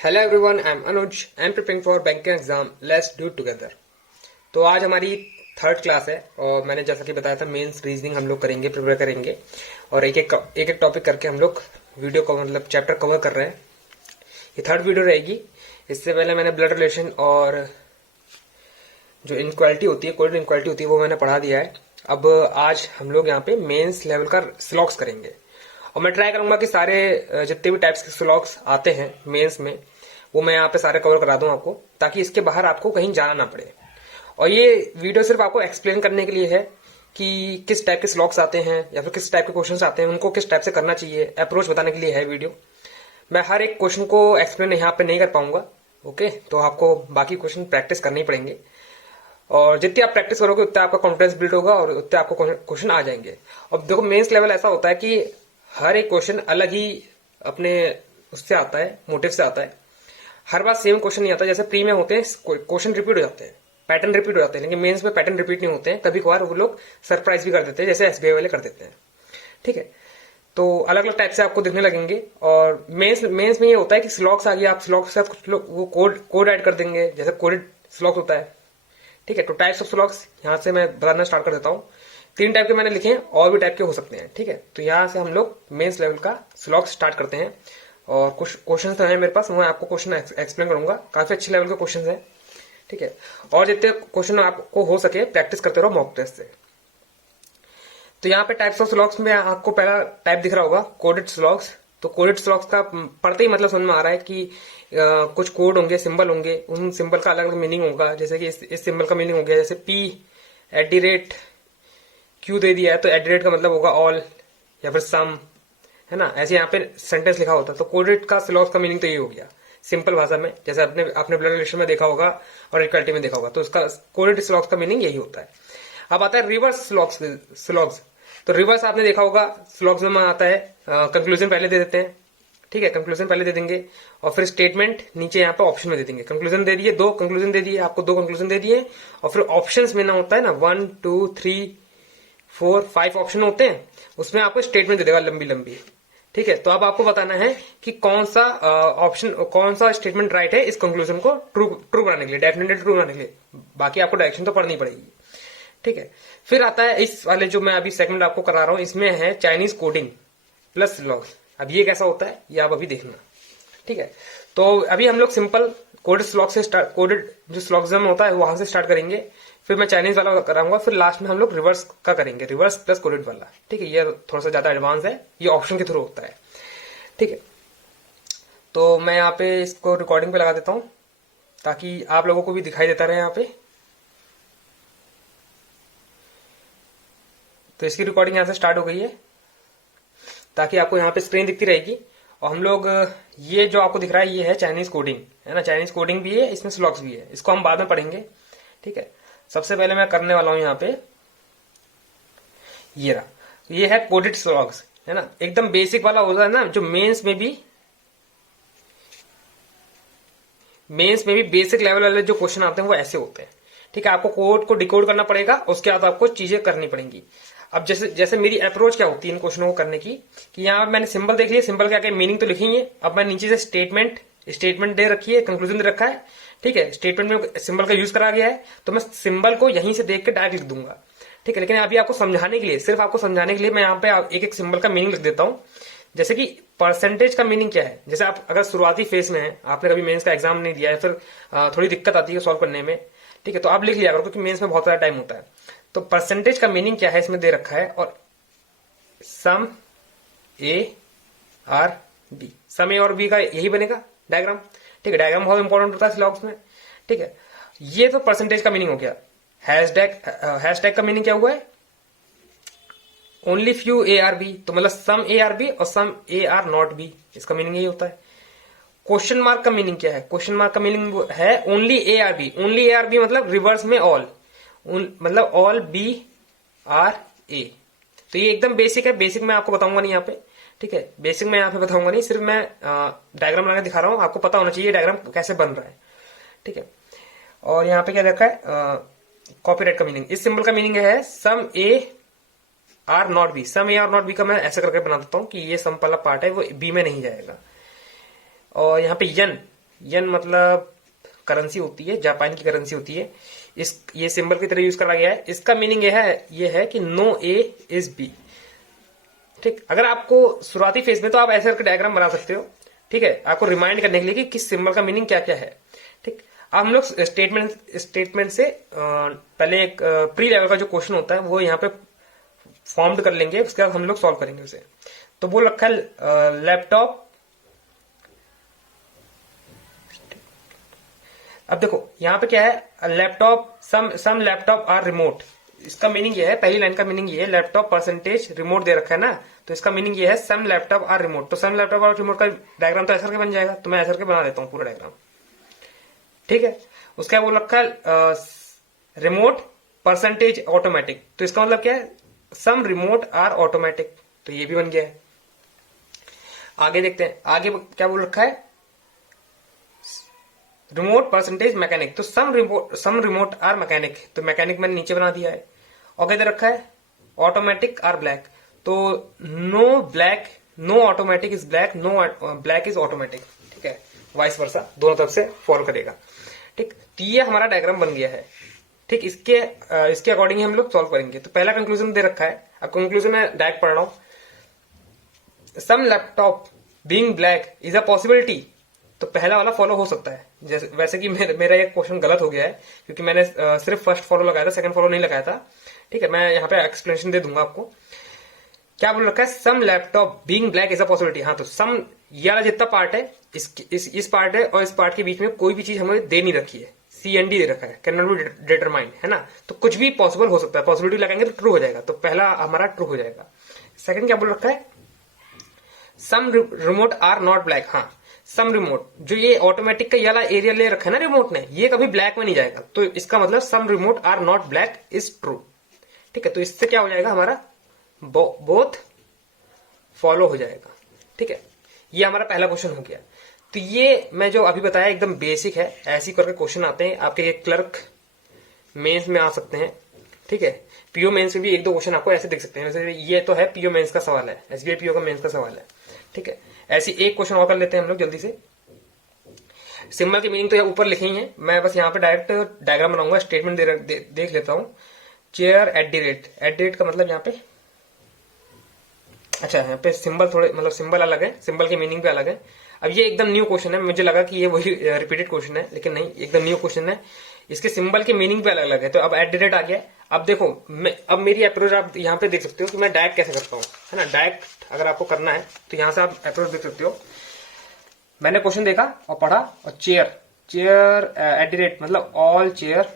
Hello everyone, I am Anuj. I am preparing for banking exam. Let's do together. तो आज हमारी third class है और मैंने जैसा कि बताया था मेंस रीजनिंग हम लोग करेंगे, प्रिपेयर करेंगे और एक एक टॉपिक करके हम लोग वीडियो को मतलब चैप्टर कवर कर रहे हैं। ये थर्ड वीडियो रहेगी। इससे पहले मैंने ब्लड रिलेशन और जो इनक्वालिटी होती है, कोड इनक्वालिटी होती है, वो मैंने पढ़ा दिया है। अब आज हम लोग यहाँ पे मेंस लेवल का स्लॉक्स करेंगे और मैं ट्राई करूंगा कि सारे जितने भी टाइप्स के स्लॉक्स आते हैं मेंस में वो मैं यहाँ पे सारे कवर करा दूं आपको, ताकि इसके बाहर आपको कहीं जाना ना पड़े। और ये वीडियो सिर्फ आपको एक्सप्लेन करने के लिए है कि किस टाइप के स्लॉक्स आते हैं या फिर किस टाइप के क्वेश्चंस आते हैं, उनको किस टाइप से करना चाहिए, अप्रोच बताने के लिए है वीडियो। मैं हर एक क्वेश्चन को एक्सप्लेन यहाँ पे नहीं कर पाऊंगा। ओके, तो आपको बाकी क्वेश्चन प्रैक्टिस करने ही पड़ेंगे और जितनी आप प्रैक्टिस करोगे उतना आपका कॉन्फिडेंस बिल्ड होगा और उतने आपको क्वेश्चन आ जाएंगे। और देखो, मेंस लेवल ऐसा होता है कि हर एक क्वेश्चन अलग ही अपने उससे आता है, मोटिव से आता है। हर बार सेम क्वेश्चन नहीं आता। जैसे प्री में होते हैं क्वेश्चन रिपीट हो जाते हैं, पैटर्न रिपीट हो जाते हैं, लेकिन मेंस में पैटर्न रिपीट नहीं होते हैं। कभी कभार वो लोग सरप्राइज भी कर देते हैं, जैसे एसबीआई वाले कर देते हैं। ठीक है, तो अलग अलग टाइप से आपको दिखने लगेंगे। और मेंस में ये होता है कि स्लॉक्स आ गया, आप स्लॉक्स के साथ कुछ लोग वो कोड ऐड कर देंगे, जैसे कोडेड स्लॉक्स होता है। ठीक है, तो टाइप्स ऑफ स्लॉक्स यहां से मैं बताना स्टार्ट कर देता हूं। 3 टाइप के मैंने लिखे हैं, और भी टाइप के हो सकते हैं। ठीक है, तो यहां से हम लोग मेंस लेवल का स्लॉक्स स्टार्ट करते हैं और कुछ क्वेश्चन तो है मेरे पास, मैं आपको क्वेश्चन एक्सप्लेन करूंगा। काफी अच्छे लेवल के क्वेश्चन है। ठीक है, और जितने क्वेश्चन आपको हो सके प्रैक्टिस करते रहो मॉक टेस्ट से। तो यहाँ पे टाइप्स ऑफ स्लॉक्स में आपको पहला टाइप दिख रहा होगा, कोडेड स्लॉक्स। तो कोडेड स्लॉक्स का पढ़ते ही मतलब समझ में आ रहा है कि कुछ कोड होंगे, सिंबल होंगे, उन सिंबल का अलग अलग मीनिंग होगा। जैसे कि इस सिंबल का मीनिंग हो गया, जैसे P क्यू दे दिया है तो एट का मतलब होगा ऑल या फिर सम, है ना। ऐसे यहाँ पे सेंटेंस लिखा होता है। तो कोडेड का स्लॉक्स का मीनिंग तो ये हो गया सिंपल भाषा में, जैसे आपने ब्लड रिलेशन में देखा होगा और इक्वालिटी में देखा होगा। तो उसका कोडेड स्लॉक्स का मीनिंग यही होता है। अब आता है रिवर्स स्लॉक्स। तो रिवर्स आपने देखा होगा, स्लॉक्स में आता है कंक्लूजन पहले दे देते हैं। ठीक है, कंक्लूजन पहले दे देंगे और फिर स्टेटमेंट नीचे यहाँ पे ऑप्शन में दे देंगे। कंक्लूजन दे दिए, 2 कंक्लूजन दे दिए आपको, 2 कंक्लूजन दे दिए और फिर ऑप्शंस में ना होता है ना 1 2 3 4 5 ऑप्शन होते हैं, उसमें आपको स्टेटमेंट दे देगा लंबी लंबी। ठीक है, तो अब आपको बताना है कि कौन सा ऑप्शन, कौन सा स्टेटमेंट राइट है इस कंक्लूजन को ट्रू बनाने के लिए, डेफिनेटली ट्रू बनाने के लिए। बाकी आपको डायरेक्शन तो पढ़नी पड़ेगी। ठीक है, फिर आता है इस वाले जो मैं अभी सेगमेंट आपको करा रहा हूं, इसमें है चाइनीज कोडिंग प्लस स्लॉक्स। अब ये कैसा होता है ये आप अभी देखना। ठीक है, तो अभी हम लोग सिंपल कोडेड स्लॉक से स्टार्ट, कोडेड जो स्लॉक्सम होता है वहां से स्टार्ट करेंगे, फिर मैं चाइनीज वाला कराऊंगा, फिर लास्ट में हम लोग रिवर्स का करेंगे, रिवर्स प्लस कोडेड वाला। ठीक है, ये थोड़ा सा ज्यादा एडवांस है, ये ऑप्शन के थ्रू होता है। ठीक है, तो मैं यहाँ पे इसको रिकॉर्डिंग पे लगा देता हूं ताकि आप लोगों को भी दिखाई देता रहे यहाँ पे। तो इसकी रिकॉर्डिंग यहां से स्टार्ट हो गई है ताकि आपको यहाँ पे स्क्रीन दिखती रहेगी। और हम लोग ये जो आपको दिख रहा है ये है चाइनीज कोडिंग, है ना। चाइनीज कोडिंग भी है, इसमें स्लॉक्स भी है, इसको हम बाद में पढ़ेंगे। ठीक है, सबसे पहले मैं करने वाला हूं यहाँ पे ये रहा, ये है कोडेड स्लॉक्स, है ना। एकदम बेसिक वाला होता है ना, जो मेंस में भी बेसिक लेवल वाले जो क्वेश्चन आते हैं वो ऐसे होते हैं। ठीक है, आपको कोड को डिकोड करना पड़ेगा, उसके बाद आपको चीजें करनी पड़ेंगी। अब जैसे मेरी अप्रोच क्या होती है इन क्वेश्चनों को करने की, कि यहाँ मैंने सिंबल देख लिया, सिंबल क्या क्या मीनिंग तो लिखी है। अब मैं नीचे से स्टेटमेंट दे रखी है, कंक्लूजन दे रखा है। ठीक है, स्टेटमेंट में सिंबल का यूज करा गया है, तो मैं सिंबल को यहीं से देख के डायरेक्ट लिख दूंगा। ठीक है, लेकिन अभी आपको समझाने के लिए, सिर्फ आपको समझाने के लिए मैं यहाँ पे एक एक सिंबल का मीनिंग लिख देता हूं। जैसे कि परसेंटेज का मीनिंग क्या है, जैसे आप अगर शुरुआती फेज में है, आपने कभी मेंस का एग्जाम नहीं दिया है, फिर थोड़ी दिक्कत आती है सॉल्व करने में। ठीक है, तो आप लिख लिया करो क्योंकि मेंस में बहुत सारा टाइम होता है। तो परसेंटेज का मीनिंग क्या है इसमें दे रखा है, और some A are B, some ए और बी का यही बनेगा डायग्राम। ठीक है, डायग्राम बहुत इंपॉर्टेंट होता है स्लॉग्स में। ठीक है, ये तो परसेंटेज का मीनिंग हो गया। हैशटैग का मीनिंग क्या हुआ है, only few A are B, तो मतलब सम ए आर बी और some A are not B, इसका मीनिंग यही होता है। क्वेश्चन मार्क का मीनिंग क्या है, क्वेश्चन मार्क का मीनिंग है only A are B. Only A are B मतलब रिवर्स में ऑल, मतलब ऑल बी आर ए। तो ये एकदम बेसिक है, बेसिक मैं आपको बताऊंगा नहीं यहाँ पे। ठीक है, बेसिक मैं यहाँ पे बताऊंगा नहीं, सिर्फ मैं डायग्राम लगाकर दिखा रहा हूँ, आपको पता होना चाहिए डायग्राम कैसे बन रहा है। ठीक है, और यहाँ पे क्या रखा है, कॉपीराइट का मीनिंग, इस सिंबल का मीनिंग है some A are not B. Some A are not B का मैं ऐसे करके बना देता हूँ कि ये सम वाला पार्ट है वो बी में नहीं जाएगा। और यहाँ पे यन, येन मतलब करेंसी होती है, जापान की करेंसी होती है। ये सिंबल की तरह यूज करा गया है। इसका मीनिंग यह है कि नो ए इज बी। ठीक, अगर आपको शुरुआती फेज में तो आप ऐसे करके डायग्राम बना सकते हो। ठीक है, आपको रिमाइंड करने के लिए कि किस सिंबल का मीनिंग क्या क्या है। ठीक, अब हम लोग स्टेटमेंट से पहले एक प्री लेवल का जो क्वेश्चन होता है वो यहाँ पे फॉर्म्ड कर लेंगे, उसके बाद हम लोग सॉल्व करेंगे उसे। तो बोल रखा है लैपटॉप। अब देखो यहाँ पे क्या है, laptop some laptop are remote. इसका मीनिंग ये है, पहली लाइन का मीनिंग ये है, लैपटॉप परसेंटेज रिमोट दे रखा है ना, तो इसका मीनिंग ये है सम लैपटॉप आर रिमोट। तो सम लैपटॉप और रिमोट का डायग्राम तो ऐसा करके बन जाएगा, तो मैं ऐसा करके बना देता हूँ पूरा डायग्राम। ठीक है, उसका बोल रखा है रिमोट परसेंटेज ऑटोमेटिक, तो इसका मतलब क्या है, सम रिमोट आर ऑटोमेटिक, तो ये भी बन गया है। आगे देखते हैं, आगे क्या बोल रखा है, रिमोट परसेंटेज मैकेनिक, तो सम रिमोट आर मैकेनिक, तो मैकेनिक मैंने नीचे बना दिया है। और क्या दे रखा है, ऑटोमेटिक आर ब्लैक, तो no automatic is black, no black is automatic. ठीक है, वाइस वर्सा दोनों तरफ से फॉलो करेगा। ठीक, तो ये हमारा डायग्राम बन गया है। ठीक, इसके अकॉर्डिंग हम लोग सॉल्व करेंगे। तो पहला कंक्लूजन दे रखा है, अब कंक्लूजन में डायरेक्ट पढ़ रहा हूं, some laptop being black is a possibility. तो पहला वाला फॉलो हो सकता है, जैसे वैसे कि मेरा ये क्वेश्चन गलत हो गया है, क्योंकि मैंने सिर्फ फर्स्ट फॉलो लगाया था, सेकंड फॉलो नहीं लगाया था। ठीक है, मैं यहाँ पे एक्सप्लेनेशन दे दूंगा आपको। क्या बोल रखा है, some laptop being black is a possibility. हाँ, तो सम ये वाला जितना पार्ट है, इस पार्ट है और इस पार्ट के बीच में कोई भी चीज हमें दे नहीं रखी है, CND दे रखा है, कैन नॉट बी डिटरमाइंड, है ना, तो कुछ भी पॉसिबल हो सकता है। पॉसिबिलिटी लगाएंगे तो ट्रू हो जाएगा, तो पहला हमारा ट्रू हो जाएगा। सेकंड क्या बोल रखा है, सम रिमोट आर नॉट ब्लैक। हाँ, सम रिमोट, जो ये ऑटोमेटिक का ये वाला एरिया ले रखा है ना रिमोट ने, ये कभी ब्लैक में नहीं जाएगा, तो इसका मतलब some remote are not black is true. ठीक है, तो इससे क्या हो जाएगा, हमारा बोथ फॉलो हो जाएगा। ठीक है, ये हमारा पहला क्वेश्चन हो गया। तो ये मैं जो अभी बताया एकदम बेसिक है, ऐसी करके क्वेश्चन आते हैं आपके, ये क्लर्क मेंस में आ सकते हैं। ठीक है, पीओ मेंस में भी एक दो क्वेश्चन आपको ऐसे देख सकते हैं, जैसे ये तो है पीओ मेंस का सवाल है, SBI पीओ का मेंस का सवाल है। ठीक है, ऐसी एक क्वेश्चन और कर लेते हैं हम लोग जल्दी से। सिंबल की मीनिंग तो यहाँ ऊपर लिखे ही है, मैं बस यहाँ पे डायरेक्ट डायग्राम बनाऊंगा, स्टेटमेंट देख लेता हूँ। चेयर एट द रेट का मतलब यहाँ पे, अच्छा यहाँ पे सिंबल थोड़े मतलब सिंबल अलग है, सिंबल की मीनिंग भी अलग है। अब ये एकदम न्यू क्वेश्चन है, मुझे लगा कि ये वही रिपीटेड क्वेश्चन है, लेकिन नहीं, एकदम न्यू क्वेश्चन है, इसके सिंबल की मीनिंग भी अलग अलग है। तो अब एट द रेट आ गया। अब देखो अब मेरी अप्रोच आप यहाँ पे देख सकते हो कि मैं डायरेक्ट कैसे करता हूँ, है ना। डायरेक्ट अगर आपको करना है तो यहाँ से आप अप्रोच देख सकते हो। मैंने क्वेश्चन देखा और पढ़ा, और चेयर एट द रेट मतलब ऑल चेयर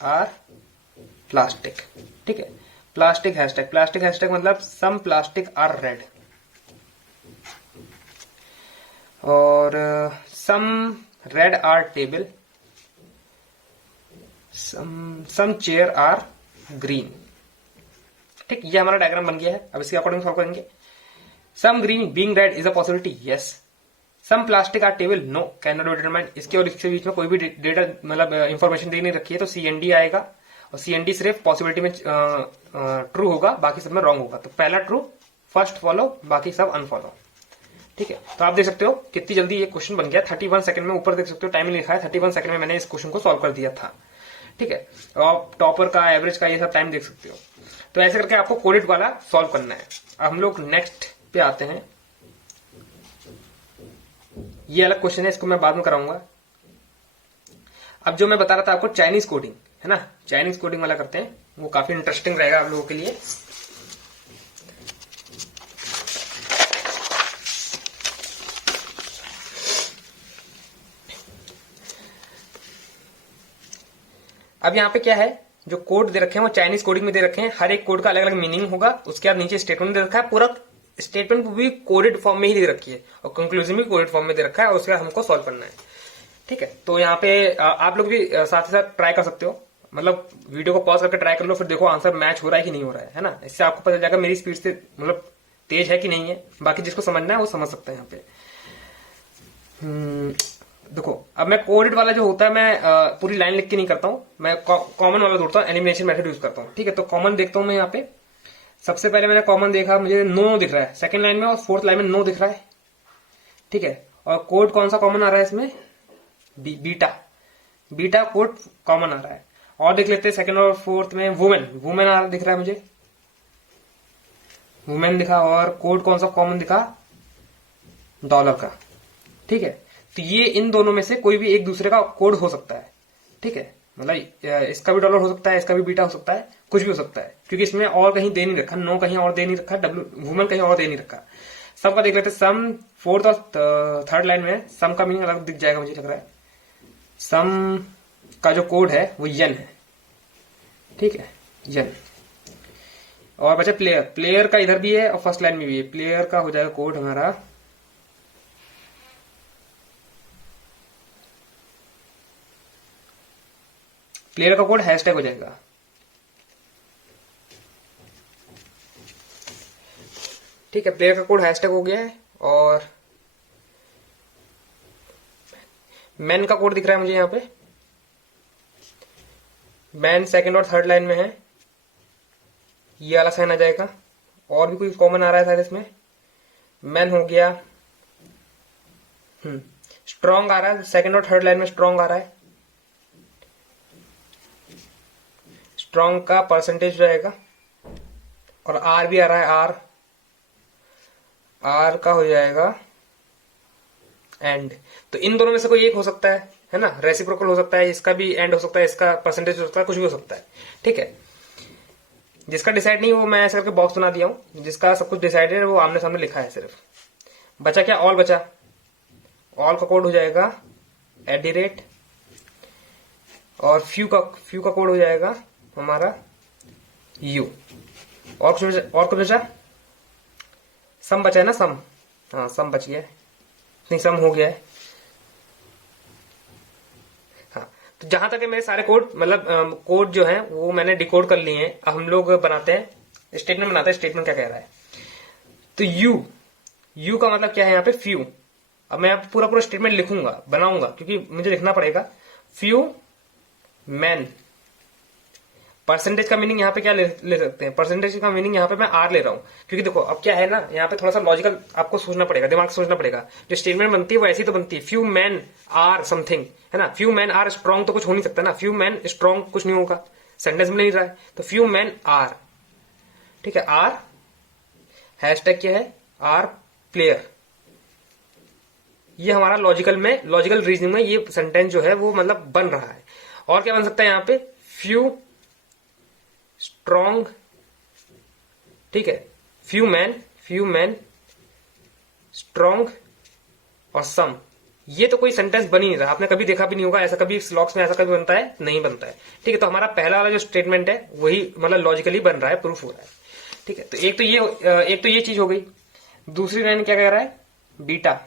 आर प्लास्टिक। ठीक है, प्लास्टिक हैशटैग मतलब सम प्लास्टिक आर रेड, और some red are table, some chair are green. ठीक, ये हमारा डायग्राम बन गया है। अब इसके अकॉर्डिंग सॉल्व करेंगे। Some green being red is a possibility, yes. Some plastic are table, no, can not be determined. इसके और इसके बीच में कोई भी डेटा मतलब इंफॉर्मेशन दी नहीं रखी है, तो CND आएगा, और CND सिर्फ पॉसिबिलिटी में ट्रू होगा, बाकी सब में रॉन्ग होगा। तो पहला ट्रू, फर्स्ट फॉलो, बाकी सब अनफॉलो। ठीक है, तो आप देख सकते हो कितनी जल्दी ये क्वेश्चन बन गया। 31 सेकंड में, ऊपर देख सकते हो टाइम लिखा है, 31 सेकंड में मैंने इस क्वेश्चन को सॉल्व कर दिया था। ठीक है, और टॉपर का, एवरेज का, ये सब टाइम देख सकते हो। तो ऐसे करके आपको कोडेड वाला सॉल्व करना है। अब हम लोग नेक्स्ट पे आते हैं। ये अलग क्वेश्चन है, इसको मैं बाद में कराऊंगा। अब जो मैं बता रहा था आपको चाइनीज कोडिंग, है ना, चाइनीज कोडिंग वाला करते हैं, वो काफी इंटरेस्टिंग रहेगा आप लोगों के लिए। अब यहाँ पे क्या है, जो कोड दे रखे हैं वो चाइनीज कोडिंग में दे रखे हैं, हर एक कोड का अलग अलग मीनिंग होगा। उसके बाद नीचे स्टेटमेंट दे रखा है, पूरा स्टेटमेंट भी कोडेड फॉर्म में ही दे रखी है, और कंक्लूजन भी कोडेड फॉर्म में दे रखा है, और उसके बाद हमको सॉल्व करना है। ठीक है, तो यहाँ पे आप लोग भी साथ ही साथ ट्राई कर सकते हो, मतलब वीडियो को पॉज करके ट्राई कर लो, फिर देखो आंसर मैच हो रहा है कि नहीं हो रहा है ना। इससे आपको पता चल जाएगा मेरी स्पीड से मतलब तेज है कि नहीं है। बाकी जिसको समझना है वो समझ सकता है यहाँ पे। देखो अब मैं कोडेड वाला जो होता है मैं पूरी लाइन लिख के नहीं करता हूँ, मैं कॉमन वाला ढूंढता हूँ, एलिमिनेशन मेथड यूज करता हूँ। ठीक है, तो कॉमन देखता हूँ मैं यहाँ पे। सबसे पहले मैंने कॉमन देखा, मुझे नो दिख रहा है सेकंड लाइन में, और फोर्थ लाइन में नो दिख रहा है। ठीक है, और कोड कौन सा कॉमन आ रहा है इसमें, बीटा, बीटा कोड कॉमन आ रहा है। और देख लेते हैं सेकंड और फोर्थ में वुमेन, वुमेन आ दिख रहा है मुझे, वुमेन दिखा। और कोड कौन सा कॉमन दिखा, डॉलर का। ठीक है, तो ये इन दोनों में से कोई भी एक दूसरे का कोड हो सकता है। ठीक है, मतलब इसका भी डॉलर हो सकता है, इसका भी बीटा हो सकता है, कुछ भी हो सकता है, क्योंकि इसमें और कहीं दे नहीं रखा, नो कहीं और दे नहीं रखा, डब्ल्यू वुमेन कहीं और दे नहीं रखा। सम का देख लेते हैं, सम फोर्थ और थर्ड लाइन में सम का मीनिंग अलग दिख जाएगा मुझे लग रहा है। सम का जो कोड है वो यन है। ठीक है, यन। और बचा प्लेयर, प्लेयर का इधर भी है और फर्स्ट लाइन में भी है। प्लेयर का हो जाएगा कोड हमारा प्लेयर का कोड हैशटैग हो जाएगा। ठीक है, प्लेयर का कोड हैशटैग हो गया है। और मैन का कोड दिख रहा है मुझे यहां पे, मैन सेकंड और थर्ड लाइन में है, ये वाला साइन आ जाएगा। और भी कोई कॉमन आ रहा है शायद इसमें, मैन हो गया। स्ट्रॉन्ग आ रहा है सेकंड और थर्ड लाइन में, स्ट्रॉन्ग आ रहा है, स्ट्रॉन्ग का परसेंटेज रहेगा। और आर भी आ रहा है, आर, आर का हो जाएगा एंड। तो इन दोनों में से कोई एक हो सकता है ना, रेसिप्रोकल हो सकता है, इसका भी एंड हो सकता है, इसका परसेंटेज हो सकता है, कुछ भी हो सकता है। ठीक है, जिसका डिसाइड नहीं वो मैं ऐसे करके बॉक्स बना दिया हूं, जिसका सब कुछ डिसाइडेड है वो आमने सामने लिखा है सिर्फ। बचा क्या, ऑल बचा। ऑल का कोड हो जाएगा @ और फ्यू का कोड हो जाएगा हमारा यू। और कुछ बचा, सम बचा है ना, सम, हाँ सम बच गया है, नहीं सम हो गया है। हाँ, तो जहां तक है मेरे सारे कोड, मतलब कोड जो है वो मैंने डिकोड कर लिए हैं। अब हम लोग बनाते हैं, स्टेटमेंट बनाते हैं। स्टेटमेंट क्या कह रहा है, तो यू का मतलब क्या है यहाँ पे, फ्यू। अब मैं पूरा पूरा स्टेटमेंट लिखूंगा, बनाऊंगा, क्योंकि मुझे लिखना पड़ेगा। फ्यू मैन, परसेंटेज का मीनिंग यहाँ पे क्या ले सकते हैं, परसेंटेज का मीनिंग यहाँ पे मैं आर ले रहा हूँ, क्योंकि देखो अब क्या है ना, यहाँ पे थोड़ा सा लॉजिकल आपको सोचना पड़ेगा, दिमाग से सोचना पड़ेगा। जो स्टेटमेंट बनती है वो ऐसी तो बनती है, फ्यू मैन आर समथिंग, है ना। फ्यू मैन आर स्ट्रॉन्ग तो कुछ हो नहीं सकता ना, फ्यू मैन स्ट्रॉन्ग कुछ नहीं होगा, सेंटेंस में नहीं रहा है, तो फ्यू मैन आर। ठीक है, आर हैशटैग क्या है, आर प्लेयर। ये हमारा लॉजिकल रीजनिंग में ये सेंटेंस जो है वो मतलब बन रहा है। और क्या बन सकता है यहाँ पे, फ्यू स्ट्रॉन्ग, ठीक है, फ्यू मैन स्ट्रॉन्ग और सम। ये तो कोई सेंटेंस बन ही नहीं रहा, आपने कभी देखा भी नहीं होगा ऐसा, कभी स्लॉक्स में ऐसा कभी बनता है, नहीं बनता है। ठीक है, तो हमारा पहला वाला जो स्टेटमेंट है वही मतलब लॉजिकली बन रहा है, प्रूफ हो रहा है। ठीक है, तो एक तो ये चीज हो गई। दूसरी लाइन क्या कह रहा है, बीटा।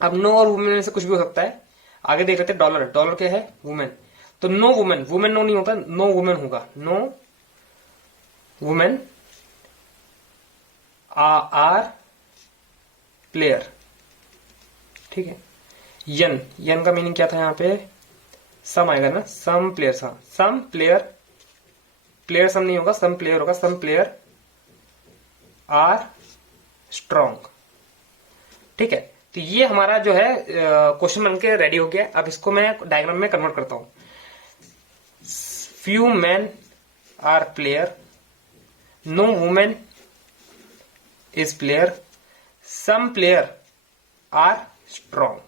अब नो और वुमेन में से कुछ भी हो सकता है। आगे देख लेते हैं, डॉलर, डॉलर क्या है, वुमेन। तो नो वुमेन, वुमेन नो नहीं होता, नो वुमेन होगा, नो वुमेन आर प्लेयर। ठीक है, यन का मीनिंग क्या था यहाँ पे, सम आएगा ना, सम प्लेयर, सम प्लेयर, प्लेयर सम नहीं होगा, सम प्लेयर होगा, सम प्लेयर आर स्ट्रॉन्ग। ठीक है, तो ये हमारा जो है क्वेश्चन बन के रेडी हो गया। अब इसको मैं डायग्राम में कन्वर्ट करता हूं। Few man are player, no women is player, some player are strong.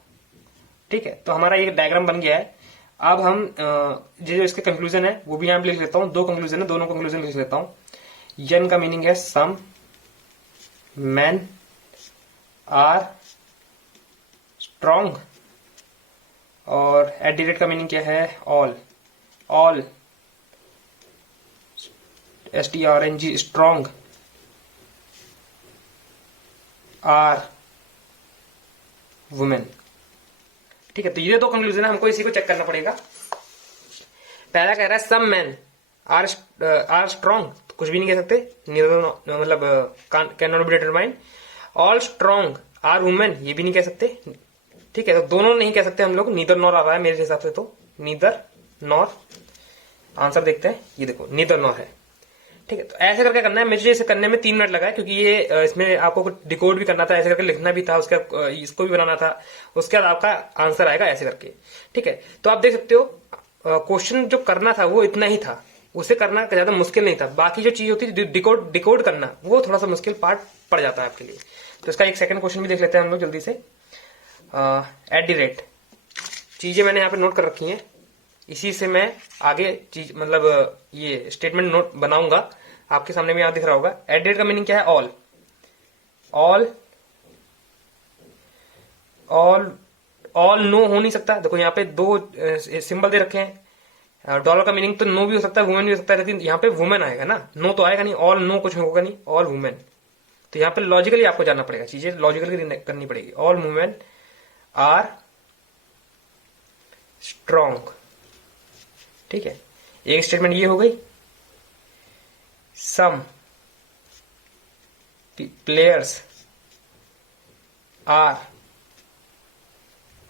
ठीक है, तो हमारा ये डायग्राम बन गया है। अब हम जो इसके कंक्लूजन है वो भी यहां पे लिख लेता हूं। दो कंक्लूजन है, दोनों कंक्लूजन लिख लेता हूं। यन का मीनिंग है सम मैन आर स्ट्रॉन्ग, और @ का मीनिंग क्या है, all STRNG strong are women. ठीक है, तो ये दो कंक्लूजन है, हमको इसी को चेक करना पड़ेगा। पहला कह रहा है सम मैन आर स्ट्रॉन्ग, तो कुछ भी नहीं कह सकते, मतलब can not be determined. All strong are women, ये भी नहीं कह सकते। ठीक है, तो दोनों नहीं कह सकते हम लोग, नीदर नॉर आ रहा है मेरे हिसाब से, तो नीदर नॉर आंसर देखते हैं। ये देखो नीदर नॉर है। ठीक है, तो ऐसे करके करना है। मुझे इसे करने में 3 मिनट लगा है, क्योंकि ये इसमें आपको कुछ डिकोड भी करना था, ऐसे करके लिखना भी था, उसका इसको भी बनाना था, उसके बाद आपका आंसर आएगा ऐसे करके। ठीक है, तो आप देख सकते हो क्वेश्चन जो करना था वो इतना ही था, उसे करना ज्यादा मुश्किल नहीं था। बाकी जो चीज होती है डिकोड करना, वो थोड़ा सा मुश्किल पार्ट पड़ जाता है आपके लिए। तो इसका एक सेकंड क्वेश्चन भी देख लेते हैं हम लोग जल्दी से। @ चीजें मैंने यहाँ पे नोट कर रखी हैं, इसी से मैं आगे चीज मतलब ये स्टेटमेंट नोट बनाऊंगा। आपके सामने में यहाँ दिख रहा होगा। @ का मीनिंग क्या है? ऑल। ऑल नो हो नहीं सकता। देखो यहाँ पे 2 सिंबल दे रखे हैं। डॉलर का मीनिंग तो नो भी हो सकता है, वुमेन भी हो सकता है, लेकिन यहाँ पे वुमेन आएगा ना, नो तो आएगा नहीं। ऑल नो कुछ होगा नहीं, ऑल वुमेन। तो यहाँ पे लॉजिकली आपको जानना पड़ेगा, चीजें लॉजिकली करनी पड़ेगी। All women are strong. ठीक है, एक स्टेटमेंट ये हो गई। Some players are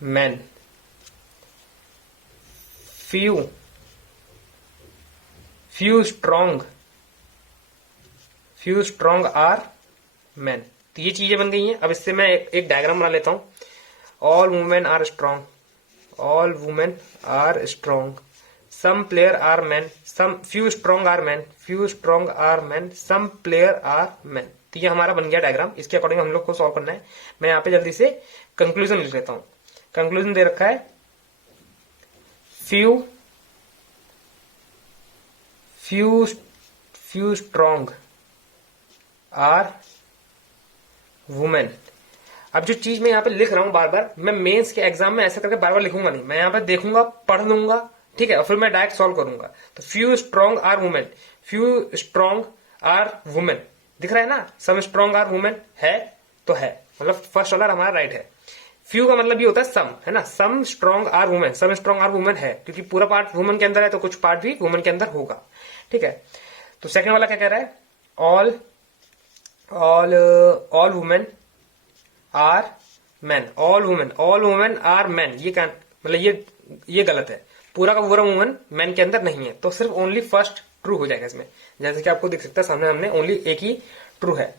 men, few strong are men। तो ये चीजें बन गई हैं। अब इससे मैं एक डायग्राम बना लेता हूं। All women are strong, all women are strong, some player are man, some few strong are man, few strong are man, some player are man. तो ये हमारा बन गया डायग्राम। इसके अकॉर्डिंग हम लोग को सॉल्व करना है। मैं यहाँ पे जल्दी से कंक्लूजन लिख लेता हूं। कंक्लूजन दे रखा है, फ्यू स्ट्रांग आर वुमेन। अब जो चीज मैं यहाँ पे लिख रहा हूं बार बार, मैं मेंस के एग्जाम में ऐसा करके बार बार लिखूंगा नहीं। मैं यहाँ पे देखूंगा, पढ़ लूंगा, ठीक है, और फिर मैं डायरेक्ट सॉल्व करूंगा। तो few strong are women, few strong are women, दिख रहा है ना। सम स्ट्रांग आर वुमेन है तो है, मतलब फर्स्ट वाला हमारा राइट है। फ्यू का मतलब ये होता है सम, है ना। Some strong are women, some strong are women है, क्योंकि पूरा पार्ट वुमेन के अंदर है तो कुछ पार्ट भी वुमेन के अंदर होगा। ठीक है, तो सेकंड वाला क्या कह रहा है? All women are man, all women are man. ये क्या मतलब, ये गलत है। पूरा का पूरा वुमेन मैन के अंदर नहीं है, तो सिर्फ ओनली फर्स्ट ट्रू हो जाएगा इसमें। जैसे कि आपको दिख सकता है सामने, हमने ओनली एक ही ट्रू है,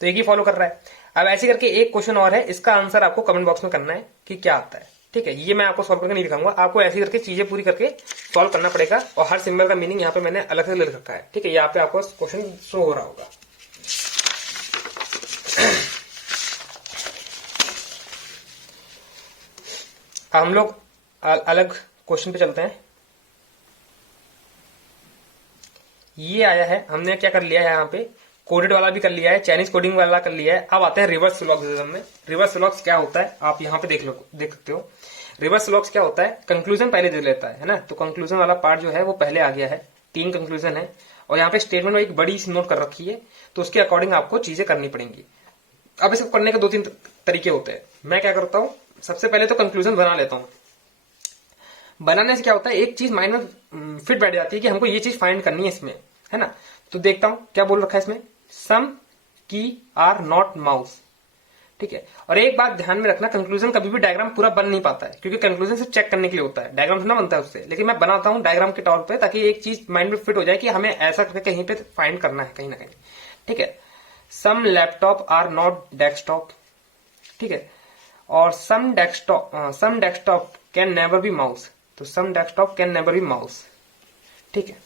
तो एक ही फॉलो कर रहा है। अब ऐसे करके एक क्वेश्चन और है, इसका आंसर आपको कमेंट बॉक्स में करना है कि क्या आता है। ठीक है, ये मैं आपको सॉल्व करके नहीं दिखाऊंगा, आपको ऐसे करके चीजें पूरी करके सॉल्व करना पड़ेगा। और हर सिंबल का मीनिंग यहाँ पे मैंने अलग से लिख रखा है। ठीक है, यहाँ पे आपको क्वेश्चन शो हो रहा होगा। हम लोग अलग क्वेश्चन पे चलते हैं। ये आया है, हमने क्या कर लिया है यहाँ पे, कोडेड वाला भी कर लिया है, चाइनीज कोडिंग वाला कर लिया है। अब आते हैं रिवर्स सिलोगिज्म में। रिवर्स सिलॉग्स क्या होता है आप यहाँ पे देख सकते हो। रिवर्स सिलॉग्स क्या होता है? कंक्लूजन पहले दे लेता है ना। तो कंक्लूजन वाला पार्ट जो है वो पहले आ गया है। 3 कंक्लूजन है और यहाँ पे स्टेटमेंट में एक बड़ी सी नोट कर रखी है, तो उसके अकॉर्डिंग आपको चीजें करनी पड़ेंगी। अब इसे करने के 2-3 तरीके होते हैं। मैं क्या करता हूँ, सबसे पहले तो कंक्लूजन बना लेता हूँ। बनाने से क्या होता है, एक चीज माइंड में फिट बैठ जाती है कि हमको ये चीज फाइंड करनी है इसमें, है ना। तो देखता हूं क्या बोल रखा है इसमें, सम की आर नॉट माउस। ठीक है, और एक बात ध्यान में रखना, कंक्लूजन कभी भी डायग्राम पूरा बन नहीं पाता है, क्योंकि कंक्लूजन सिर्फ चेक करने के लिए होता है, डायग्राम थोड़ा बनता है उससे। लेकिन मैं बनाता हूं डायग्राम के तौर पे, ताकि एक चीज माइंड में फिट हो जाए कि हमें ऐसा करके कहीं पे फाइंड करना है कहीं ना कहीं। ठीक है, some laptop are not desktop. ठीक है, और some desktop can never be mouse. तो some desktop can never be mouse. ठीक है,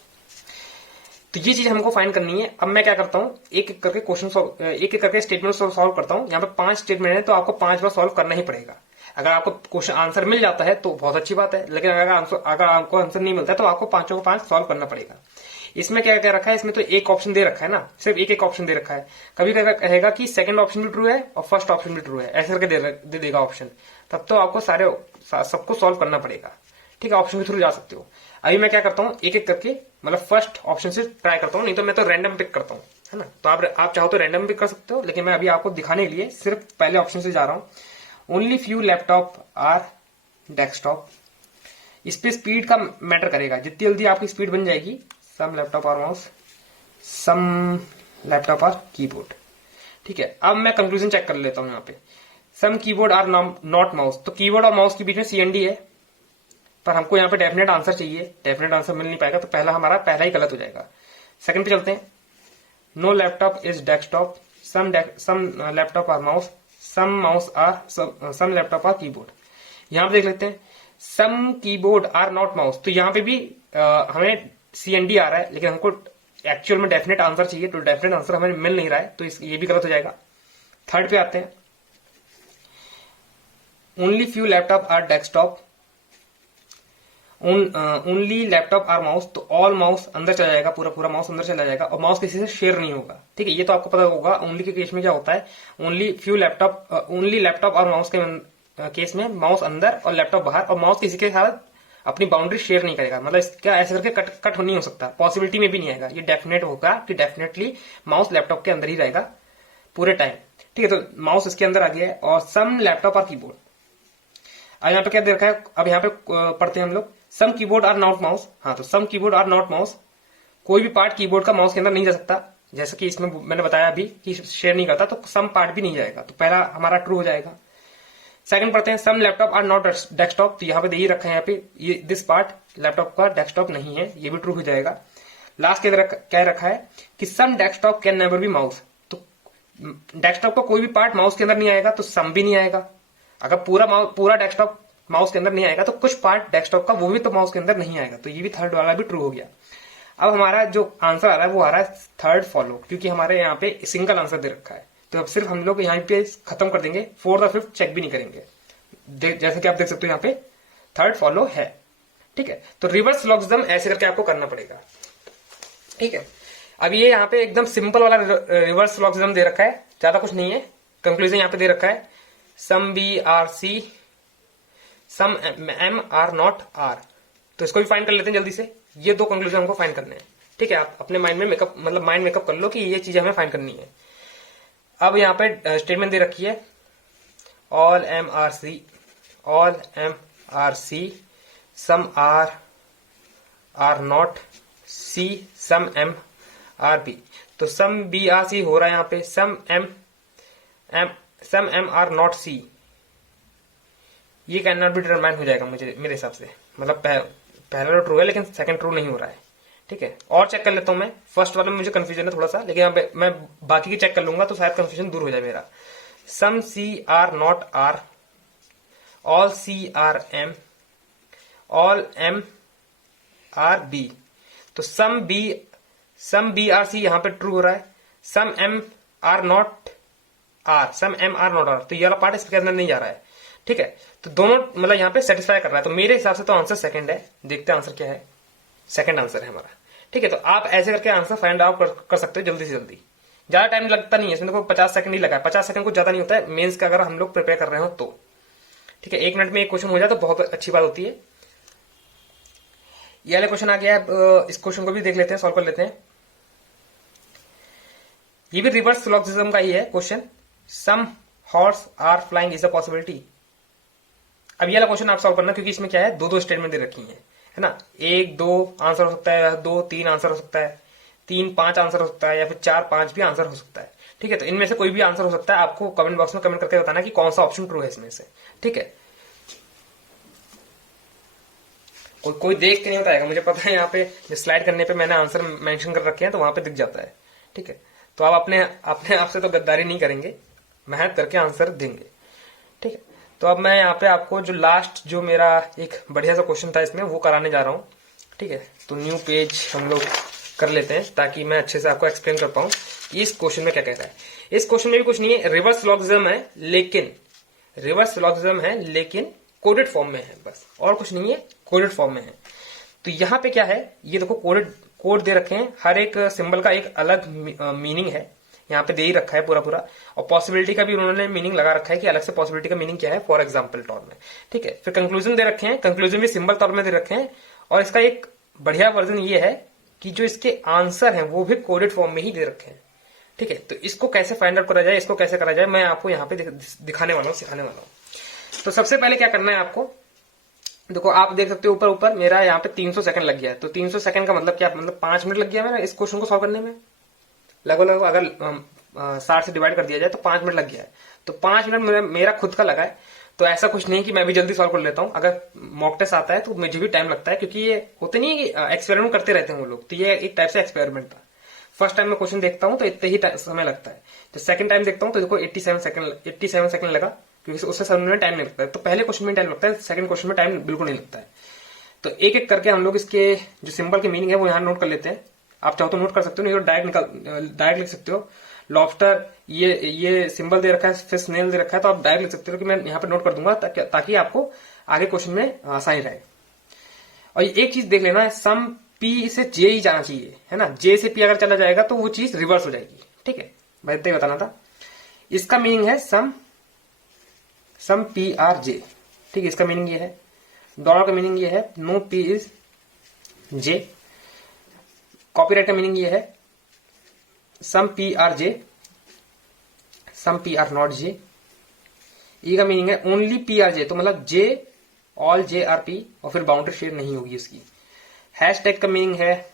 तो ये चीज हमको फाइंड करनी है। अब मैं क्या करता हूं, एक एक करके क्वेश्चन एक एक करके स्टेटमेंट सॉल्व करता हूं। यहाँ पे 5 स्टेटमेंट है, तो आपको 5 बार सॉल्व करना ही पड़ेगा। अगर आपको क्वेश्चन आंसर मिल जाता है तो बहुत अच्छी बात है, लेकिन अगर आपको आंसर नहीं मिलता है तो आपको 5 को 5 सॉल्व करना पड़ेगा। इसमें क्या क्या रखा है, इसमें तो एक ऑप्शन दे रखा है ना, सिर्फ एक ऑप्शन दे रखा है। कभी कहेगा कि सेकंड ऑप्शन भी ट्रू है और फर्स्ट ऑप्शन भी ट्रू है, ऐसे करके दे देगा ऑप्शन। तब तो आपको सबको सॉल्व करना पड़ेगा। ठीक है, ऑप्शन के थ्रू जा सकते हो। अभी मैं क्या करता हूँ, एक एक करके मतलब फर्स्ट ऑप्शन से ट्राई करता हूँ, नहीं तो मैं तो रैंडम पिक करता हूँ, है ना। तो आप चाहो तो रैंडम पिक कर सकते हो, लेकिन मैं अभी आपको दिखाने के लिए सिर्फ पहले ऑप्शन से जा रहा हूँ। Only few laptop are desktop. इस पे स्पीड का मैटर करेगा, जितनी जल्दी आपकी स्पीड बन जाएगी। Some laptop are mouse, some laptop are keyboard. ठीक है, अब मैं कंक्लूजन चेक कर लेता हूँ यहाँ पे। सम कीबोर्ड आर नॉट माउस। तो कीबोर्ड और माउस के बीच में CND है, पर हमको यहाँ पे डेफिनेट आंसर चाहिए। डेफिनेट आंसर मिल नहीं पाएगा, तो पहला ही गलत हो जाएगा। सेकंड पे चलते हैं। No laptop is desktop, some laptop are mouse, some laptop are keyboard. यहां पे देख लेते हैं some keyboard are not mouse, तो यहां पे भी हमें CND आ रहा है, लेकिन हमको एक्चुअल में डेफिनेट आंसर चाहिए, तो डेफिनेट आंसर हमें मिल नहीं रहा है, तो ये भी गलत हो जाएगा। थर्ड पे आते हैं, only few laptop are desktop, only laptop are mouse, तो ऑल माउस अंदर चला जाएगा, पूरा माउस अंदर चला जाएगा, और माउस किसी से शेयर नहीं होगा। ठीक है, ये तो आपको पता होगा ओनली के केस में क्या होता है, ओनली लैपटॉप और माउस के केस में माउस अंदर और लैपटॉप बाहर, और माउस किसी के साथ अपनी बाउंड्री शेयर नहीं करेगा, मतलब इसका ऐसे करके कट नहीं हो सकता, पॉसिबिलिटी में भी नहीं आएगा। ये डेफिनेट होगा कि डेफिनेटली माउस लैपटॉप के अंदर ही रहेगा पूरे टाइम। ठीक है, तो माउस इसके अंदर आ गया है, और सम लैपटॉप और कीबोर्ड। अब यहाँ पे क्या दे रखा है, अब यहाँ पे पढ़ते हैं हम लोग, सम कीबोर्ड आर नॉट माउस। हाँ, तो सम कीबोर्ड आर नॉट माउस, कोई भी पार्ट कीबोर्ड का माउस के अंदर नहीं जा सकता, जैसा कि इसमें मैंने बताया अभी कि शेयर नहीं करता, तो सम पार्ट भी नहीं जाएगा, तो पहला हमारा ट्रू हो जाएगा। सेकंड पढ़ते हैं, सम लैपटॉप आर नॉट डेस्कटॉप, तो यहाँ पे यही रखा है, यहाँ पे ये दिस पार्ट लैपटॉप का डेस्कटॉप नहीं है, ये भी ट्रू हो जाएगा। लास्ट के अंदर क्या रखा है कि some desktop can never be mouse, तो डेस्कटॉप का कोई भी पार्ट माउस के अंदर नहीं आएगा, तो सम भी नहीं आएगा। अगर पूरा डेस्कटॉप माउस के अंदर नहीं आएगा, तो कुछ पार्ट डेस्कटॉप का वो भी तो माउस के अंदर नहीं आएगा, तो ये भी थर्ड वाला भी ट्रू हो गया। अब हमारा जो आंसर आ रहा है वो आ रहा है थर्ड फॉलो, क्योंकि हमारे यहाँ पे सिंगल आंसर दे रखा है, तो अब सिर्फ हम लोग यहाँ पे खत्म कर देंगे, फोर्थ और फिफ्थ चेक भी नहीं करेंगे। जैसे कि आप देख सकते हो यहाँ पे थर्ड फॉलो है। ठीक है, तो रिवर्स लॉगिज्म ऐसे करके आपको करना पड़ेगा। ठीक है, अब ये यहाँ पे एकदम सिंपल वाला रिवर्स लॉगिज्म दे रखा है, ज्यादा कुछ नहीं है। कंक्लूजन यहाँ पे दे रखा है, some B are C, some M are not R, तो इसको भी फाइंड कर लेते हैं जल्दी से। ये दो कंक्लूजन हमको फाइंड करने हैं। ठीक है, आप अपने माइंड में माइंड मेकअप कर लो कि ये चीजें हमें फाइंड करनी है। अब यहाँ पे स्टेटमेंट दे रखी है, all M are C, some are not C, some M are B, तो सम बी आर सी हो रहा है यहाँ पे, सम एम आर नॉट सी, ये कैन नॉट बी डिटरमाइन हो जाएगा मेरे हिसाब से, मतलब पहला तो ट्रू है लेकिन सेकंड ट्रू नहीं हो रहा है। ठीक है, और चेक कर लेता हूं मैं, फर्स्ट वाले में मुझे कंफ्यूजन है थोड़ा सा, लेकिन अब मैं बाकी की चेक कर लूंगा तो शायद कंफ्यूजन दूर हो जाए मेरा। Some C are not R, all C are M, all M are B, तो सम बी आर सी यहां पे ट्रू हो रहा है, सम एम आर नॉट आर, तो ये वाला पार्ट इसके अंदर नहीं जा रहा है। ठीक है, तो दोनों मतलब यहाँ पे सेटिस्फाई कर रहा है, तो मेरे हिसाब से तो आंसर सेकंड है। देखते हैं आंसर क्या है, सेकंड आंसर है हमारा। ठीक है, तो आप ऐसे करके आंसर फाइंड आउट कर सकते हो जल्दी से जल्दी, ज्यादा टाइम लगता नहीं है इसमें, देखो 50 सेकंड ही लगा है, 50 सेकंड कुछ ज्यादा नहीं होता है मेंस का, अगर हम लोग प्रिपेयर कर रहे हो तो। ठीक है, 1 मिनट में एक क्वेश्चन हो जाए तो बहुत अच्छी बात होती है। ये वाला क्वेश्चन आ गया है, इस क्वेश्चन को भी देख लेते हैं, सॉल्व कर लेते हैं। ये भी रिवर्स सिलोजिज्म का ही है question, some horse are flying is a possibility. अब ये वाला क्वेश्चन आप सॉल्व करना, क्योंकि इसमें क्या है, दो स्टेटमेंट दे रखी है ना, 1 2 आंसर हो सकता है, 2 3 आंसर हो सकता है, 3 5 आंसर हो सकता है, या फिर 4 5 भी आंसर हो सकता है। ठीक है, तो इनमें से कोई भी आंसर हो सकता है, आपको कमेंट बॉक्स में कमेंट करके बताना कि कौन सा ऑप्शन ट्रू है इसमें से। ठीक है, कोई देख के नहीं बताएगा, मुझे पता है यहाँ पे स्लाइड करने पे मैंने आंसर मेंशन कर रखे हैं, तो वहां पे दिख जाता है। ठीक है, तो आप अपने आप से तो गद्दारी नहीं करेंगे, मेहनत करके आंसर देंगे। ठीक है, तो अब मैं यहाँ पे आपको जो लास्ट जो मेरा एक बढ़िया सा क्वेश्चन था इसमें वो कराने जा रहा हूँ। ठीक है, तो न्यू पेज हम लोग कर लेते हैं ताकि मैं अच्छे से आपको एक्सप्लेन कर पाऊँ इस क्वेश्चन में क्या कह रहा है। इस क्वेश्चन में भी कुछ नहीं है, रिवर्स लॉगिज्म है, लेकिन कोडेड फॉर्म में है, बस और कुछ नहीं है, कोडेड फॉर्म में है। तो यहाँ पे क्या है, ये देखो कोड दे रखे हैं, हर एक सिंबल का एक अलग मीनिंग है, यहाँ पे दे ही रखा है पूरा, और पॉसिबिलिटी का भी उन्होंने मीनिंग लगा रखा है कि अलग से पॉसिबिलिटी का मीनिंग क्या है, फॉर एग्जाम्पल तौर में। ठीक है, फिर कंक्लूजन दे रखे हैं, कंक्लूजन भी सिंबल तौर में दे रखे हैं, और इसका एक बढ़िया वर्जन ये है कि जो इसके आंसर हैं वो भी कोडेड फॉर्म में ही दे रखे हैं। ठीक है, तो इसको कैसे फाइंड आउट करा जाए, इसको कैसे करा जाए, मैं आपको यहाँ पे दिखाने वाला हूँ, सिखाने वाला हूँ। तो सबसे पहले क्या करना है आपको, देखो आप देख सकते हो ऊपर मेरा यहाँ पे 300 सेकंड लग गया है, तो 300 सेकंड का मतलब क्या, मतलब 5 मिनट लग गया मेरा इस क्वेश्चन को सॉल्व करने में, लगभग अगर 60 से डिवाइड कर दिया जाए तो 5 मिनट लग गया है। तो 5 मिनट मेरा खुद का लगा है, तो ऐसा कुछ नहीं कि मैं भी जल्दी सॉल्व कर लेता हूँ। अगर मॉक टेस्ट आता है तो मुझे भी टाइम लगता है, क्योंकि ये होते नहीं है कि एक्सपेरिमेंट करते रहते हैं वो लोग, तो ये एक टाइप से एक्सपेरिमेंट था। फर्स्ट टाइम मैं क्वेश्चन देखता हूं तो इतने ही समय लगता है, तो सेकंड टाइम देखता हूं तो देखो 87 सेकंड लगा, क्योंकि उससे समझने में टाइम नहीं लगता है। तो पहले क्वेश्चन में टाइम लगता है, सेकंड क्वेश्चन में टाइम बिल्कुल नहीं लगता है। तो एक एक करके हम लोग इसके जो सिंबल की मीनिंग है वो यहाँ नोट कर लेते हैं। आप चाहो तो नोट कर सकते हो, नहीं तो डायरेक्ट लिख सकते हो। लॉबस्टर ये सिंबल दे रखा है, फिर स्नेल दे रखा है, तो आप डायरेक्ट लिख सकते हो कि मैं यहाँ पे नोट कर दूंगा ताकि आपको आगे क्वेश्चन में आसानी रहे। और एक चीज देख लेना है, सम पी से जे ही जाना चाहिए, है ना। जे से पी अगर चला जाएगा तो वो चीज रिवर्स हो जाएगी, ठीक है। मैं इतना ही बताना था। इसका मीनिंग है सम पी आर जे, ठीक है। इसका मीनिंग ये है। डॉलर का मीनिंग ये है no P is J. Copyright का मीनिंग ये है some P are J, some P are not J. E का मीनिंग है ओनली पी आर जे, तो मतलब J all J are P, और फिर बाउंड्री शेड नहीं होगी उसकी। हैशटैग का मीनिंग है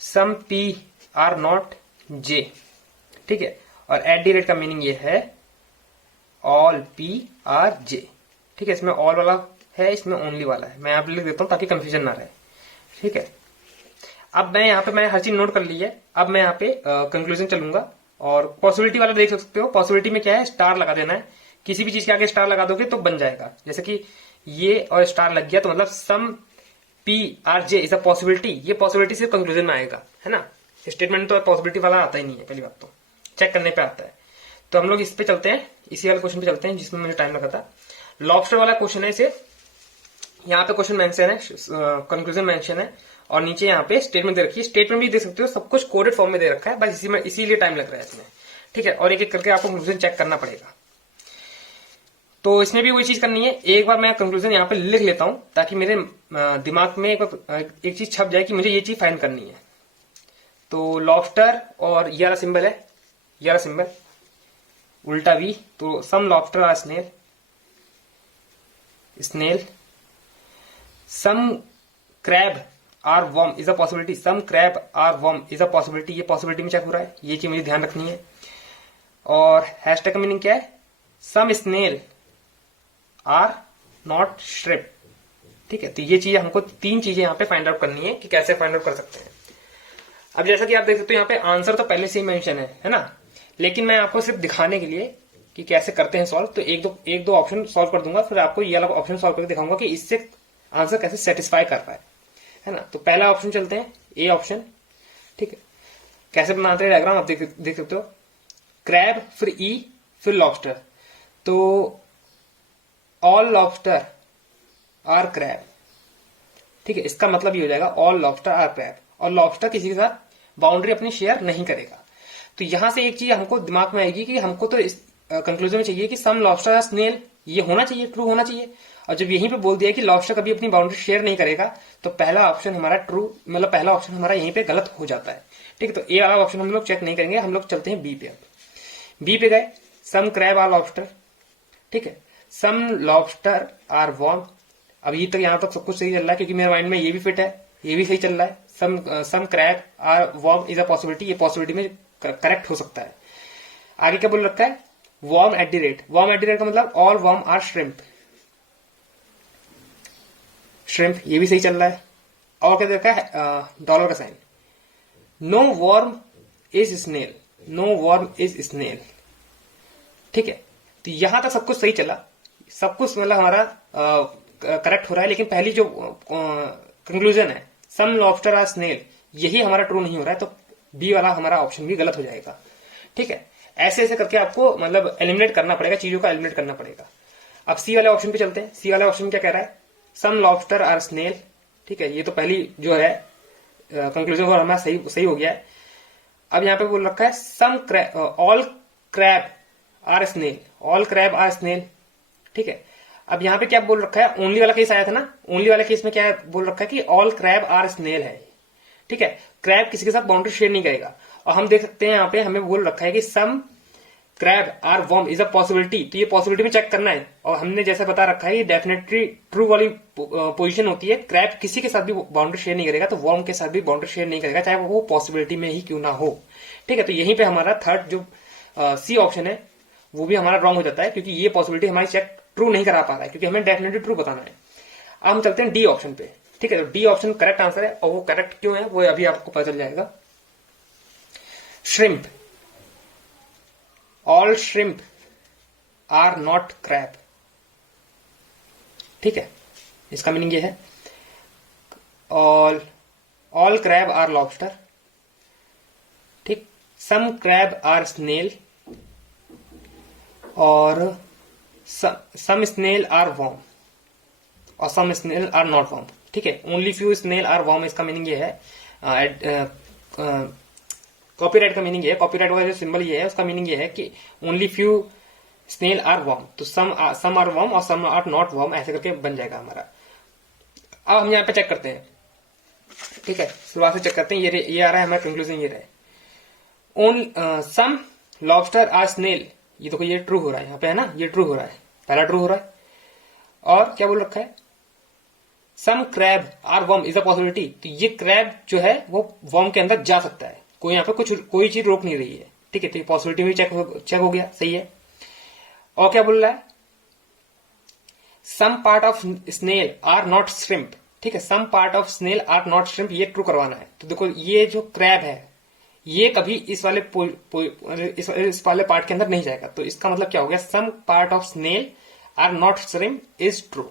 सम पी आर नॉट जे, ठीक है। और @ का मीनिंग ये है ऑल पी आर जे, ठीक है। इसमें ऑल वाला है, इसमें ओनली वाला है। मैं यहाँ पे लिख देता हूं ताकि कंफ्यूजन ना रहे, ठीक है। अब मैं यहाँ पे हर चीज नोट कर ली है। अब मैं यहाँ पे कंक्लूजन चलूंगा। और पॉसिबिलिटी वाला देख सकते हो। पॉसिबिलिटी में क्या है, स्टार लगा देना है। किसी भी चीज के आगे स्टार लगा दोगे तो बन जाएगा। जैसे कि ये और स्टार लग गया तो मतलब some P are J is a possibility. ये पॉसिबिलिटी सिर्फ कंक्लूजन में आएगा, है ना। स्टेटमेंट तो पॉसिबिलिटी वाला आता ही नहीं है, पहली बात तो चेक करने पे आता है। तो हम लोग इस पे चलते हैं, इसी वाले क्वेश्चन पे चलते हैं जिसमें मुझे टाइम लगा था। लॉबस्टर वाला क्वेश्चन है। इसे यहाँ पे क्वेश्चन मेंशन है, कंक्लूजन मेंशन है, और नीचे यहाँ पे स्टेटमेंट दे रखी है। स्टेटमेंट भी दे सकते हो, सब कुछ कोडेड फॉर्म में दे रखा है, बस इसीलिए टाइम लग रहा है इसमें, ठीक है। और एक एक करके आपको कंक्लूजन चेक करना पड़ेगा। तो इसमें भी वही चीज करनी है। एक बार मैं कंक्लूजन यहाँ पे लिख लेता हूं ताकि मेरे दिमाग में एक चीज छप जाए कि मुझे ये चीज फाइंड करनी है। तो लॉबस्टर और ये वाला सिंबल है, ये वाला सिंबल उल्टा वी, तो some lobster are snail, some crab are worm is a possibility, some crab are worm is a possibility. ये पॉसिबिलिटी में चेक हो रहा है, ये चीज मुझे ध्यान रखनी है। और हैशटैग का मीनिंग क्या है, सम स्नेल आर नॉट श्रिप, ठीक है। तो ये चीज हमको तीन चीजें यहाँ पे फाइंड आउट करनी है कि कैसे फाइंड आउट कर सकते हैं। अब जैसा कि आप देख सकते हो यहाँ पे आंसर तो पहले से ही मेंशन है ना। लेकिन मैं आपको सिर्फ दिखाने के लिए कि कैसे करते हैं सॉल्व, तो एक दो ऑप्शन सॉल्व कर दूंगा, फिर आपको ये वाला ऑप्शन सॉल्व करके दिखाऊंगा कि इससे आंसर कैसे सेटिस्फाई कर पाए, है ना। तो पहला ऑप्शन चलते हैं, ए ऑप्शन, ठीक है। कैसे बनाते हैं डायग्राम आप देख सकते हो। क्रैब फिर ई फिर लॉबस्टर, तो ऑल लॉबस्टर आर क्रैब, ठीक है। इसका मतलब ये हो जाएगा ऑल लॉबस्टर आर क्रैब, और लॉबस्टर किसी के साथ बाउंड्री अपनी शेयर नहीं करेगा। तो यहां से एक चीज हमको दिमाग में आएगी कि हमको तो इस कंक्लूजन में चाहिए कि सम लॉबस्टर आर स्नेल, ये होना चाहिए, ट्रू होना चाहिए। और जब यहीं पे बोल दिया कि लॉबस्टर कभी अपनी बाउंड्री शेयर नहीं करेगा, तो पहला ऑप्शन हमारा ट्रू, मतलब पहला ऑप्शन हमारा यहीं पे गलत हो जाता है, ठीक है। तो ए वाला ऑप्शन हम लोग चेक नहीं करेंगे, हम लोग चलते हैं बी पे। अब बी पे गए, सम क्रैब आर लॉबस्टर, ठीक है। सम लॉबस्टर आर वर्म, अभी तक यहां तक सब कुछ सही चल रहा है क्योंकि मेरे माइंड में ये भी फिट है, ये भी सही चल रहा है। Some crab are worm is a possibility, ये पॉसिबिलिटी में करेक्ट हो सकता है। आगे क्या बोल रखा है, वर्म @ वर्म @ का मतलब all worm are shrimp, shrimp ये भी सही चल रहा है। और क्या देखा है, डॉलर का sign, no worm is snail, no worm is snail, ठीक है। तो यहां तक सब कुछ सही चला, सब कुछ मतलब हमारा करेक्ट हो रहा है। लेकिन पहली जो कंक्लूजन है सम लॉबस्टर आर स्नेल, यही हमारा ट्रू नहीं हो रहा है, तो बी वाला हमारा ऑप्शन भी गलत हो जाएगा, ठीक है। ऐसे ऐसे करके आपको मतलब एलिमिनेट करना पड़ेगा, चीजों का एलिमिनेट करना पड़ेगा। अब सी वाले ऑप्शन पे चलते हैं। सी वाले ऑप्शन में क्या कह रहा है, सम लॉबस्टर आर स्नेल, ठीक है। ये तो पहली जो है कंक्लूजन वो हमारा सही हो गया है। अब यहाँ पे बोल रखा है some all crab are snail, all crab are snail, ठीक है। अब यहाँ पे क्या बोल रखा है, ओनली वाला केस आया था ना, ओनली वाला केस में क्या बोल रखा है कि ऑल क्रैब आर स्नेल है, ठीक है। क्रैब किसी के साथ बाउंड्री शेयर नहीं करेगा। और हम देख सकते हैं यहाँ पे हमें बोल रखा है कि some crab are worm is a possibility, तो ये पॉसिबिलिटी में चेक करना है। और हमने जैसा बता रखा है ये डेफिनेटली ट्रू वाली पोजीशन होती है। क्रैब किसी के साथ भी बाउंड्री शेयर नहीं करेगा, तो वर्म के साथ भी बाउंड्री शेयर नहीं करेगा, चाहे वो पॉसिबिलिटी में ही क्यों ना हो, ठीक है। तो यहीं पे हमारा थर्ड जो सी ऑप्शन है वो भी हमारा रॉन्ग हो जाता है, क्योंकि ये पॉसिबिलिटी हमारी चेक ट्रू नहीं करा पा रहा है, क्योंकि हमें डेफिनेटली ट्रू बताना है। अब हम चलते हैं डी ऑप्शन पे, ठीक है। तो डी ऑप्शन करेक्ट आंसर है, और वो करेक्ट क्यों है वो अभी आपको पता चल जाएगा। Shrimp, all shrimp are not crab. ठीक है, इसका मीनिंग ये है ऑल क्रैब आर लॉबस्टर। ठीक, सम क्रैब आर स्नेल और सम स्नेल आर वॉर्म और some snail are not worm. ठीक है, only few snail are worm, इसका मीनिंग ये है। कॉपीराइट का मीनिंग ये है, कॉपीराइट वाला जो सिंबल ये है उसका मीनिंग ये है कि only few snail are worm, तो सम आर वॉर्म और सम आर नॉट वॉर्म, ऐसे करके बन जाएगा हमारा। अब हम यहाँ पे चेक करते हैं। ठीक है, शुरुआत से चेक करते हैं। ये आ रहा है हमारा कंक्लूजन, ये रहा है सम लॉबस्टर आर स्नेल। ये देखो, ये ट्रू हो रहा है यहाँ पे, है ना, ये ट्रू हो रहा है, पहला ट्रू हो रहा है। और क्या बोल रखा है, some crab are worm is a possibility, तो ये क्रैब जो है वो वर्म के अंदर जा सकता है, कोई यहाँ पे कोई चीज रोक नहीं रही है। ठीक है, तो ये पॉसिबिलिटी भी चेक हो गया, सही है। और क्या बोल रहा है, some part of snail are not shrimp. ठीक है, some part of snail are not shrimp, ये ट्रू करवाना है। तो देखो, ये जो क्रैब है ये कभी इस वाले इस वाले पार्ट के अंदर नहीं जाएगा, तो इसका मतलब क्या हो गया, some part of snail are not shrimp is true.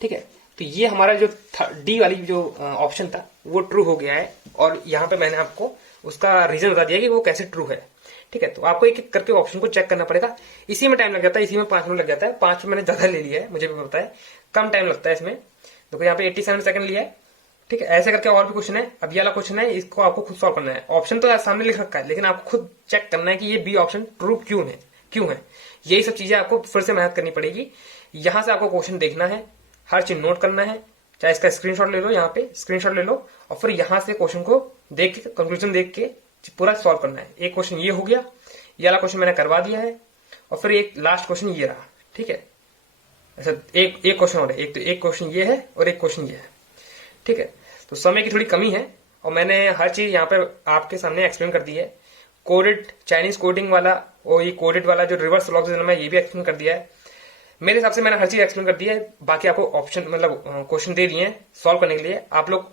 ठीक है, तो ये हमारा जो डी वाली जो ऑप्शन था वो ट्रू हो गया है, और यहाँ पे मैंने आपको उसका रीजन बता दिया कि वो कैसे ट्रू है। ठीक है, तो आपको एक एक करके ऑप्शन को चेक करना पड़ेगा। इसी में टाइम लग जाता है, इसी में 5 मिनट लग जाता है। 5 मैंने ज्यादा ले लिया है, मुझे भी पता है कम टाइम लगता है इसमें। देखो यहाँ पे 87 सेकंड लिया है। ठीक है, ऐसे करके और भी क्वेश्चन है। अब ये वाला क्वेश्चन है, इसको आपको खुद सॉल्व करना है। ऑप्शन तो सामने लिख रखा है, लेकिन आपको खुद चेक करना है कि ये बी ऑप्शन ट्रू क्यों है। यही सब चीजें आपको फिर से मेहनत करनी पड़ेगी। यहां से आपको क्वेश्चन देखना है, हर चीज नोट करना है, चाहे इसका स्क्रीनशॉट ले लो, यहाँ पे स्क्रीनशॉट ले लो, और फिर यहां से क्वेश्चन को देख के, कंक्लूजन देख के पूरा सॉल्व करना है। एक क्वेश्चन ये हो गया, ये वाला क्वेश्चन मैंने करवा दिया है, और फिर एक लास्ट क्वेश्चन ये रहा। ठीक है, ऐसा एक क्वेश्चन और है, एक क्वेश्चन ये है और एक क्वेश्चन ये है। ठीक है, तो समय की थोड़ी कमी है, और मैंने हर चीज यहाँ पे आपके सामने एक्सप्लेन कर दी है। कोडेड चाइनीज कोडिंग वाला और ये कोडेड वाला जो रिवर्स लॉजिज्म है, ये भी एक्सप्लेन कर दिया है। मेरे हिसाब से मैंने हर चीज एक्सप्लेन कर दी है। बाकी आपको ऑप्शन मतलब क्वेश्चन दे दिए हैं सॉल्व करने के लिए। आप लोग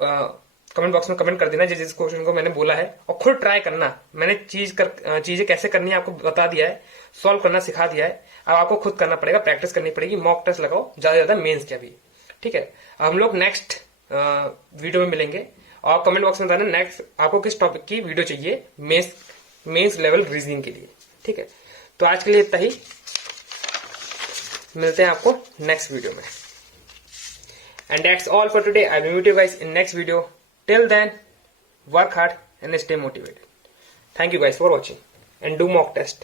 कमेंट बॉक्स में कमेंट कर देना जिस क्वेश्चन को मैंने बोला है, और खुद ट्राई करना। मैंने चीजें कैसे करनी है आपको बता दिया है, सॉल्व करना सिखा दिया है। अब आपको खुद करना पड़ेगा, प्रैक्टिस करनी पड़ेगी, मॉक टेस्ट लगाओ ज्यादा मेंस के भी। ठीक है, हम लोग नेक्स्ट वीडियो में मिलेंगे, और कमेंट बॉक्स में बताना नेक्स्ट आपको किस टॉपिक की वीडियो चाहिए मेंस लेवल रीजनिंग के लिए। ठीक है, तो आज के लिए इतना ही, मिलते हैं आपको नेक्स्ट वीडियो में। And that's all for today. I will meet you guys in next video. Till then, work hard and stay motivated. Thank you guys for watching and do mock test.